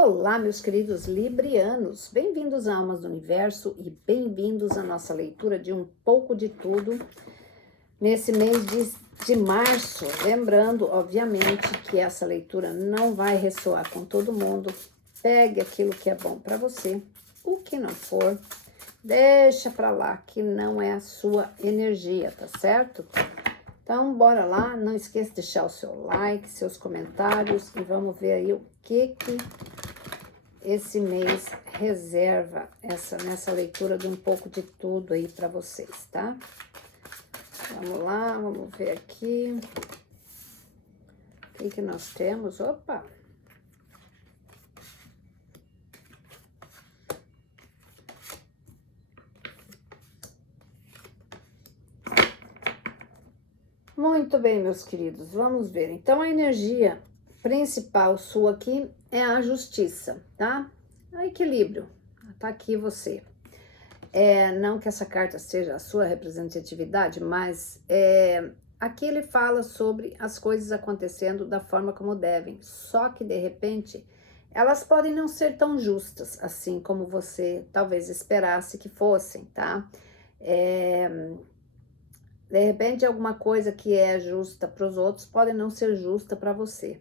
Olá, meus queridos librianos, bem-vindos a Almas do Universo e bem-vindos à nossa leitura de um pouco de tudo nesse mês de março. Lembrando, obviamente, que essa leitura não vai ressoar com todo mundo. Pegue aquilo que é bom para você, o que não for, deixa para lá, que não é a sua energia, tá certo? Então, bora lá, não esqueça de deixar o seu like, seus comentários e vamos ver aí o que esse mês reserva nessa leitura de um pouco de tudo aí para vocês, tá? Vamos lá, vamos ver aqui. O que nós temos? Opa! Muito bem, meus queridos, vamos ver. Então, a energia principal sua aqui é a justiça, tá? O equilíbrio, tá aqui você. Não que essa carta seja a sua representatividade, mas aqui ele fala sobre as coisas acontecendo da forma como devem, só que de repente elas podem não ser tão justas assim como você talvez esperasse que fossem, tá? De repente alguma coisa que é justa para os outros pode não ser justa para você.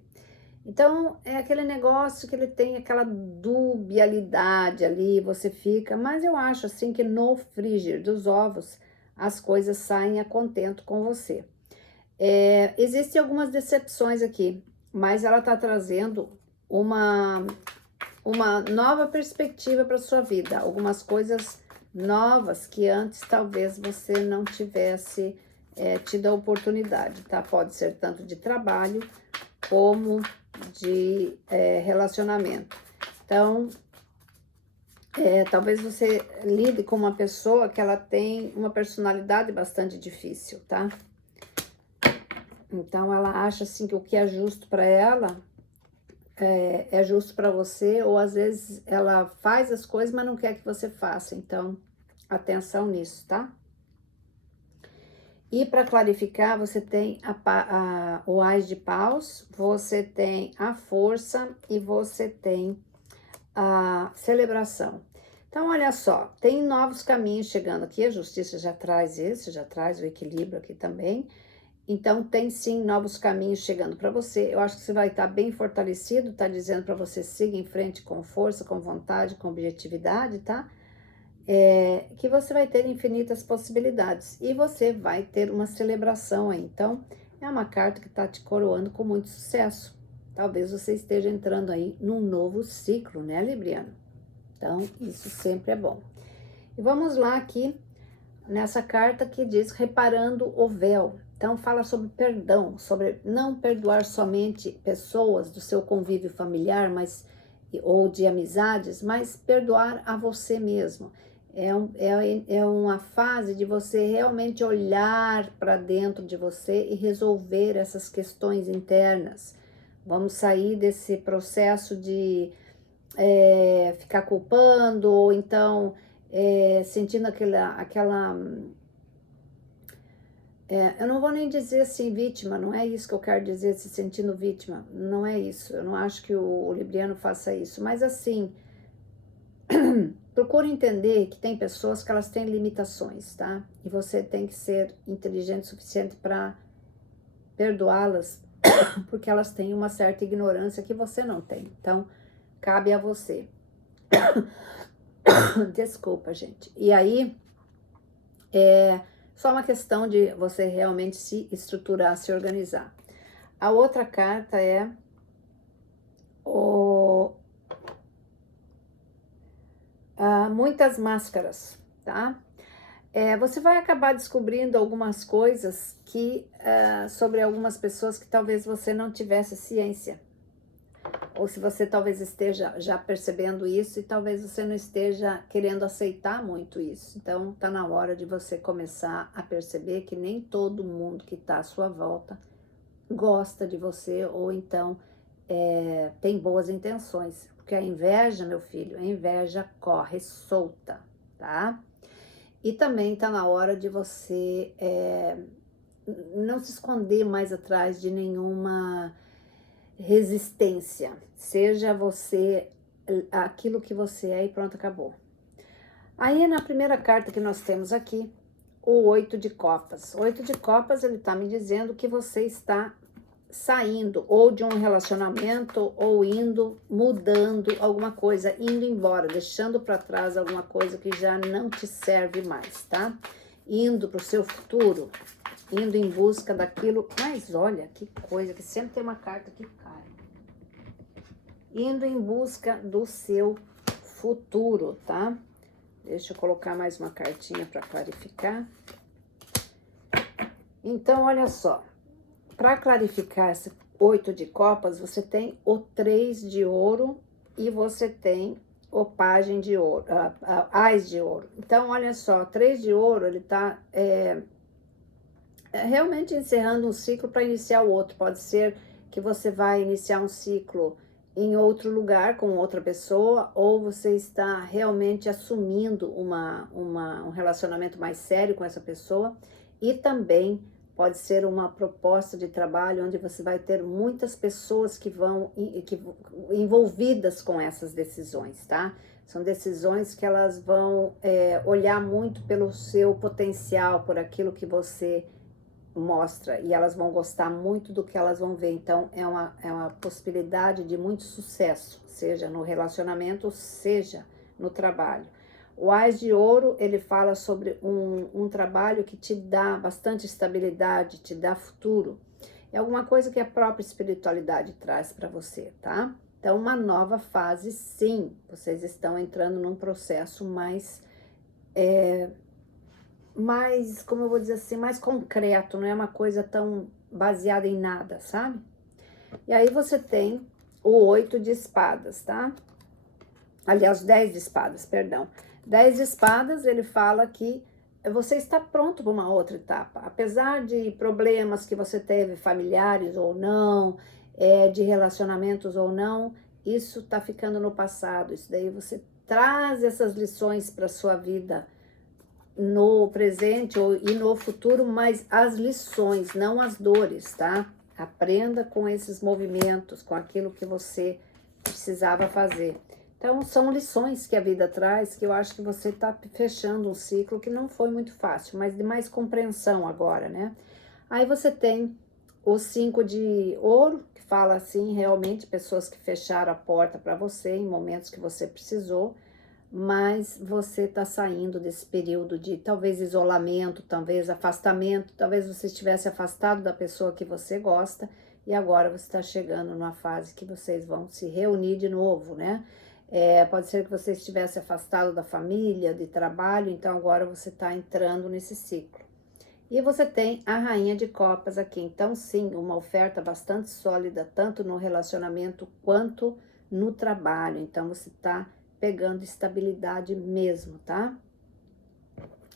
Então, é aquele negócio que ele tem aquela dubialidade ali, você fica, mas eu acho assim que no frigir dos ovos, as coisas saem a contento com você. Existem algumas decepções aqui, mas ela está trazendo uma nova perspectiva para sua vida, algumas coisas novas que antes talvez você não tivesse tido a oportunidade, tá? Pode ser tanto de trabalho como de relacionamento. Então, talvez você lide com uma pessoa que ela tem uma personalidade bastante difícil, tá? Então, ela acha assim que o que é justo para ela é justo para você, ou às vezes ela faz as coisas, mas não quer que você faça. Então, atenção nisso, tá? E para clarificar, você tem o Ás de Paus, você tem a força e você tem a celebração. Então, olha só, tem novos caminhos chegando aqui, a justiça já traz isso, já traz o equilíbrio aqui também. Então, tem sim novos caminhos chegando para você. Eu acho que você vai estar bem fortalecido, tá dizendo para você seguir em frente com força, com vontade, com objetividade, tá? Que você vai ter infinitas possibilidades e você vai ter uma celebração aí. Então, é uma carta que está te coroando com muito sucesso. Talvez você esteja entrando aí num novo ciclo, né, Libriano? Então, isso sempre é bom. E vamos lá aqui nessa carta que diz reparando o véu. Então, fala sobre perdão, sobre não perdoar somente pessoas do seu convívio familiar, ou de amizades, mas perdoar a você mesmo. É uma fase de você realmente olhar para dentro de você e resolver essas questões internas. Vamos sair desse processo de ficar culpando, ou então sentindo eu não vou nem dizer assim vítima, não é isso que eu quero dizer, se sentindo vítima, não é isso, eu não acho que o libriano faça isso, mas assim, procure entender que tem pessoas que elas têm limitações, tá? E você tem que ser inteligente o suficiente para perdoá-las, porque elas têm uma certa ignorância que você não tem, então cabe a você. Desculpa, gente. E aí, só uma questão de você realmente se estruturar, se organizar. A outra carta é muitas máscaras, tá? Você vai acabar descobrindo algumas coisas sobre algumas pessoas que talvez você não tivesse ciência. Ou se você talvez esteja já percebendo isso e talvez você não esteja querendo aceitar muito isso. Então, tá na hora de você começar a perceber que nem todo mundo que tá à sua volta gosta de você ou então tem boas intenções. Porque a inveja, meu filho, a inveja corre solta, tá? E também tá na hora de você não se esconder mais atrás de nenhuma resistência. Seja você aquilo que você é e pronto, acabou. Aí na primeira carta que nós temos aqui, o 8 de copas. O 8 de copas, ele tá me dizendo que você está saindo ou de um relacionamento ou indo, mudando alguma coisa, indo embora, deixando para trás alguma coisa que já não te serve mais, tá? Indo para o seu futuro, indo em busca daquilo. Mas olha que coisa, que sempre tem uma carta que cai. Indo em busca do seu futuro, tá? Deixa eu colocar mais uma cartinha para clarificar. Então, olha só. Para clarificar esse 8 de copas, você tem o 3 de ouro e você tem o pajem de ouro, ás de ouro. Então, olha só, 3 de ouro, ele tá realmente encerrando um ciclo para iniciar o outro. Pode ser que você vai iniciar um ciclo em outro lugar com outra pessoa, ou você está realmente assumindo um relacionamento mais sério com essa pessoa, e também pode ser uma proposta de trabalho onde você vai ter muitas pessoas que vão envolvidas com essas decisões, tá? São decisões que elas vão olhar muito pelo seu potencial, por aquilo que você mostra, e elas vão gostar muito do que elas vão ver. Então é uma possibilidade de muito sucesso, seja no relacionamento, seja no trabalho. O Ás de Ouro, ele fala sobre um trabalho que te dá bastante estabilidade, te dá futuro. É alguma coisa que a própria espiritualidade traz para você, tá? Então, uma nova fase, sim. Vocês estão entrando num processo mais, como eu vou dizer assim, mais concreto. Não é uma coisa tão baseada em nada, sabe? E aí você tem o 8 de espadas, tá? Aliás, 10 de espadas, perdão. 10 de espadas, ele fala que você está pronto para uma outra etapa. Apesar de problemas que você teve, familiares ou não, de relacionamentos ou não, isso está ficando no passado. Isso daí você traz essas lições para a sua vida no presente e no futuro, mas as lições, não as dores, tá? Aprenda com esses movimentos, com aquilo que você precisava fazer. Então, são lições que a vida traz, que eu acho que você está fechando um ciclo que não foi muito fácil, mas de mais compreensão agora, né? Aí você tem o 5 de ouro, que fala assim, realmente, pessoas que fecharam a porta para você em momentos que você precisou, mas você está saindo desse período de talvez isolamento, talvez afastamento, talvez você estivesse afastado da pessoa que você gosta, e agora você está chegando numa fase que vocês vão se reunir de novo, né? Pode ser que você estivesse afastado da família, de trabalho, então agora você está entrando nesse ciclo. E você tem a Rainha de Copas aqui, então sim, uma oferta bastante sólida, tanto no relacionamento quanto no trabalho. Então você está pegando estabilidade mesmo, tá?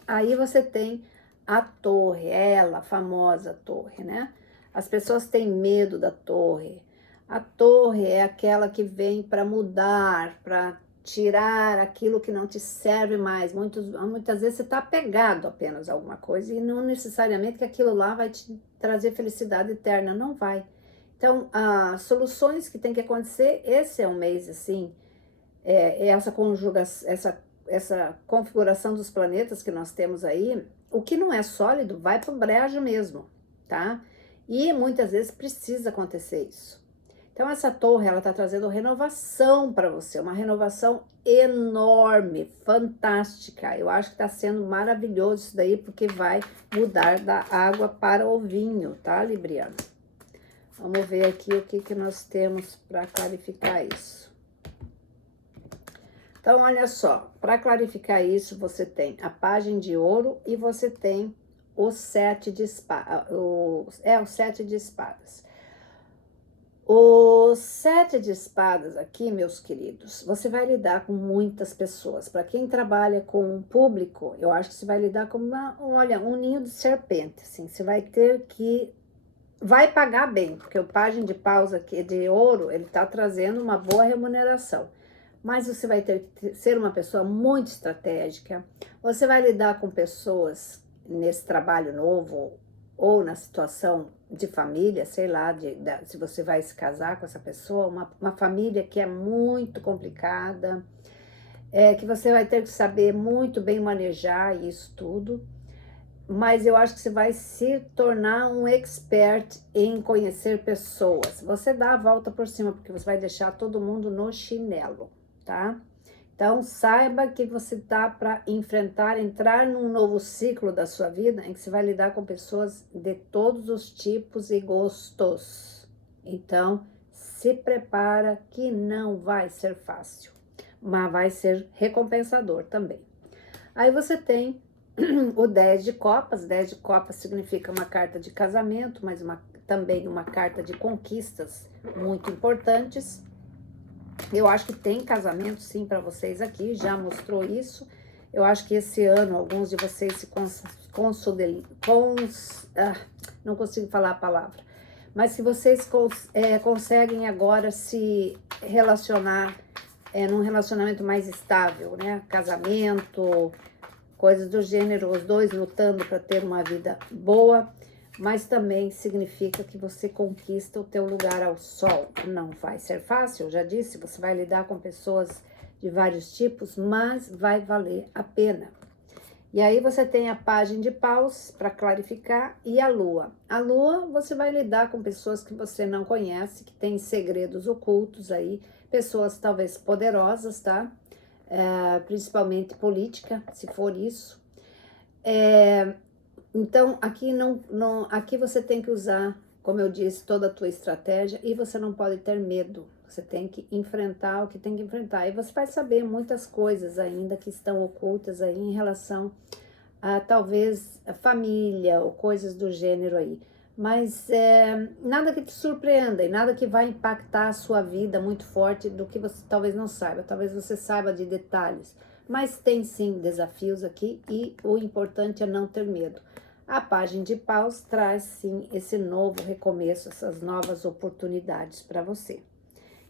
Aí você tem a torre, ela, a famosa torre, né? As pessoas têm medo da torre. A torre é aquela que vem para mudar, para tirar aquilo que não te serve mais. Muitas vezes você está apegado apenas a alguma coisa e não necessariamente que aquilo lá vai te trazer felicidade eterna, não vai. Então, as soluções que tem que acontecer, esse é um mês assim, essa conjugação, essa configuração dos planetas que nós temos aí, o que não é sólido vai para o brejo mesmo, tá? E muitas vezes precisa acontecer isso. Então essa torre, ela tá trazendo renovação para você, uma renovação enorme, fantástica. Eu acho que tá sendo maravilhoso isso daí, porque vai mudar da água para o vinho, tá, Libriano? Vamos ver aqui o que nós temos para clarificar isso. Então, olha só, para clarificar isso, você tem a Pajem de Ouro e você tem o 7 de espadas. O 7 de espadas. O 7 de espadas aqui, meus queridos, você vai lidar com muitas pessoas. Para quem trabalha com o público, eu acho que você vai lidar com um ninho de serpente, assim. Você vai ter que... Vai pagar bem, porque o Pajem de Paus aqui, de Ouro, ele tá trazendo uma boa remuneração. Mas você vai ter que ser uma pessoa muito estratégica. Você vai lidar com pessoas nesse trabalho novo ou na situação de família, sei lá, se você vai se casar com essa pessoa, uma família que é muito complicada, que você vai ter que saber muito bem manejar isso tudo, mas eu acho que você vai se tornar um expert em conhecer pessoas. Você dá a volta por cima, porque você vai deixar todo mundo no chinelo, tá? Então, saiba que você tá para enfrentar, entrar num novo ciclo da sua vida, em que você vai lidar com pessoas de todos os tipos e gostos. Então, se prepara que não vai ser fácil, mas vai ser recompensador também. Aí você tem o 10 de copas. 10 de copas significa uma carta de casamento, mas também uma carta de conquistas muito importantes. Eu acho que tem casamento sim para vocês aqui, já mostrou isso. Eu acho que esse ano alguns de vocês se não consigo falar a palavra, mas que vocês conseguem agora se relacionar num relacionamento mais estável, né? Casamento, coisas do gênero, os dois lutando para ter uma vida boa, mas também significa que você conquista o teu lugar ao sol. Não vai ser fácil, eu já disse, você vai lidar com pessoas de vários tipos, mas vai valer a pena. E aí você tem a página de paus para clarificar e a lua. A lua, você vai lidar com pessoas que você não conhece, que têm segredos ocultos aí, pessoas talvez poderosas, tá? Principalmente política, se for isso. Então, aqui você tem que usar, como eu disse, toda a tua estratégia e você não pode ter medo. Você tem que enfrentar o que tem que enfrentar. E você vai saber muitas coisas ainda que estão ocultas aí em relação a talvez a família ou coisas do gênero aí. Mas nada que te surpreenda e nada que vai impactar a sua vida muito forte do que você talvez não saiba. Talvez você saiba de detalhes. Mas tem sim desafios aqui e o importante é não ter medo. A página de paus traz sim esse novo recomeço, essas novas oportunidades para você.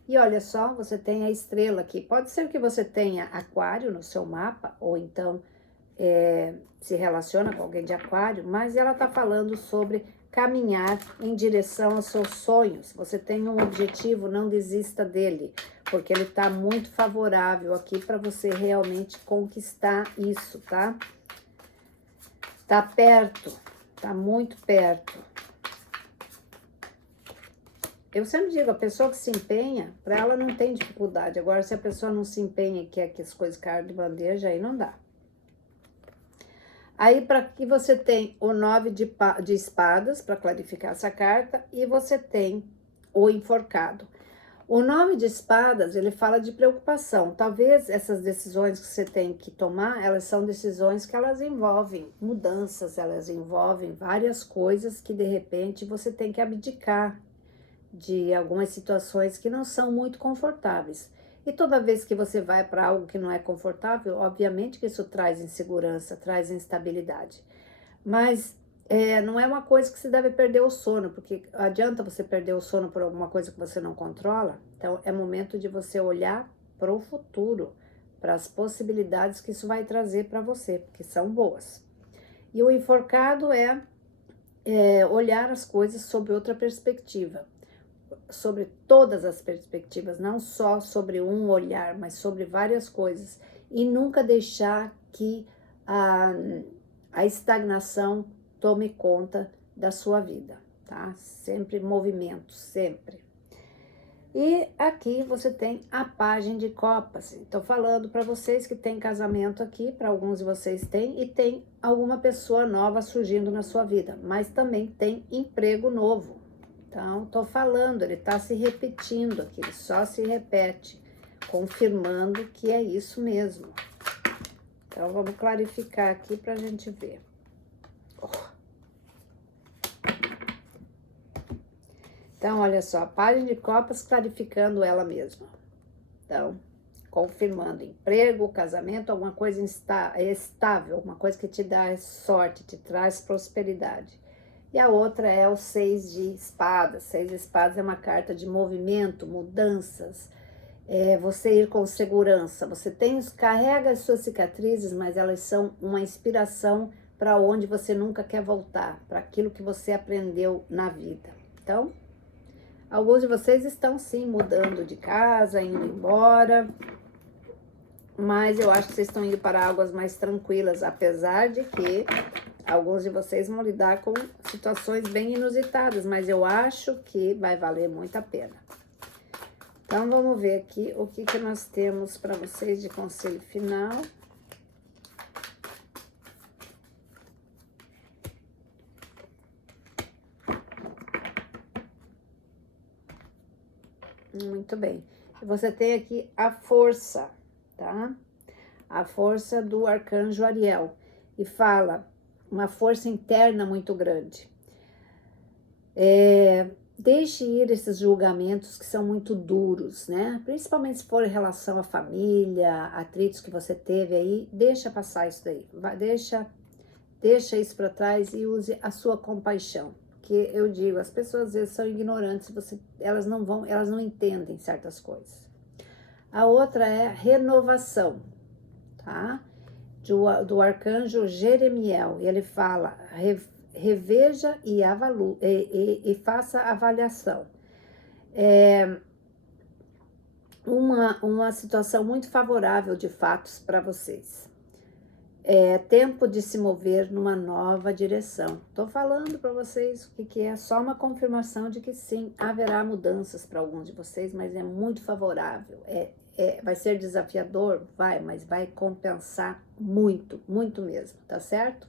E olha só, você tem a estrela aqui. Pode ser que você tenha aquário no seu mapa, ou então se relaciona com alguém de aquário, mas ela está falando sobre caminhar em direção aos seus sonhos. Você tem um objetivo, não desista dele, porque ele está muito favorável aqui para você realmente conquistar isso, tá? Tá perto, tá muito perto. Eu sempre digo, a pessoa que se empenha, para ela não tem dificuldade. Agora, se a pessoa não se empenha e quer que as coisas caiam de bandeja, aí não dá. Aí, para que você tem o 9 de espadas, para clarificar essa carta, e você tem o enforcado. O 9 de espadas, ele fala de preocupação. Talvez essas decisões que você tem que tomar, elas são decisões que elas envolvem mudanças, elas envolvem várias coisas que, de repente, você tem que abdicar de algumas situações que não são muito confortáveis. E toda vez que você vai para algo que não é confortável, obviamente que isso traz insegurança, traz instabilidade. Mas não é uma coisa que você deve perder o sono, porque adianta você perder o sono por alguma coisa que você não controla. Então, é momento de você olhar para o futuro, para as possibilidades que isso vai trazer para você, porque são boas. E o enforcado é olhar as coisas sob outra perspectiva, sobre todas as perspectivas, não só sobre um olhar, mas sobre várias coisas, e nunca deixar que a estagnação tome conta da sua vida, tá? Sempre movimento, sempre. E aqui você tem a página de copas. Estou falando para vocês que tem casamento aqui, para alguns de vocês tem, e tem alguma pessoa nova surgindo na sua vida, mas também tem emprego novo. Então, estou falando, ele está se repetindo aqui, ele só se repete, confirmando que é isso mesmo. Então, vamos clarificar aqui para a gente ver. Então, olha só, a página de copas clarificando ela mesma. Então, confirmando emprego, casamento, alguma coisa estável, alguma coisa que te dá sorte, te traz prosperidade. E a outra é o 6 de espadas. 6 de espadas é uma carta de movimento, mudanças, você ir com segurança. Você carrega as suas cicatrizes, mas elas são uma inspiração para onde você nunca quer voltar, para aquilo que você aprendeu na vida. Então, alguns de vocês estão sim mudando de casa, indo embora, mas eu acho que vocês estão indo para águas mais tranquilas, apesar de que alguns de vocês vão lidar com situações bem inusitadas, mas eu acho que vai valer muito a pena. Então, vamos ver aqui o que nós temos para vocês de conselho final. Muito bem. Você tem aqui a força, tá? A força do arcanjo Ariel. E fala uma força interna muito grande. Deixe ir esses julgamentos que são muito duros, né? Principalmente se for em relação à família, atritos que você teve aí, deixa passar isso daí. Deixa isso para trás e use a sua compaixão. Que eu digo, as pessoas às vezes são ignorantes, elas não entendem certas coisas. A outra é renovação, tá? Do arcanjo Jeremiel. Ele fala, reveja e faça avaliação. Uma situação muito favorável de fatos para vocês. É tempo de se mover numa nova direção. Estou falando para vocês o que é só uma confirmação de que sim, haverá mudanças para alguns de vocês, mas é muito favorável. Vai ser desafiador? Vai, mas vai compensar muito, muito mesmo, tá certo?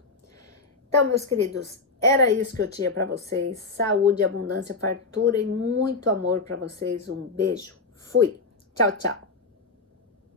Então, meus queridos, era isso que eu tinha para vocês. Saúde, abundância, fartura e muito amor para vocês. Um beijo. Fui. Tchau, tchau.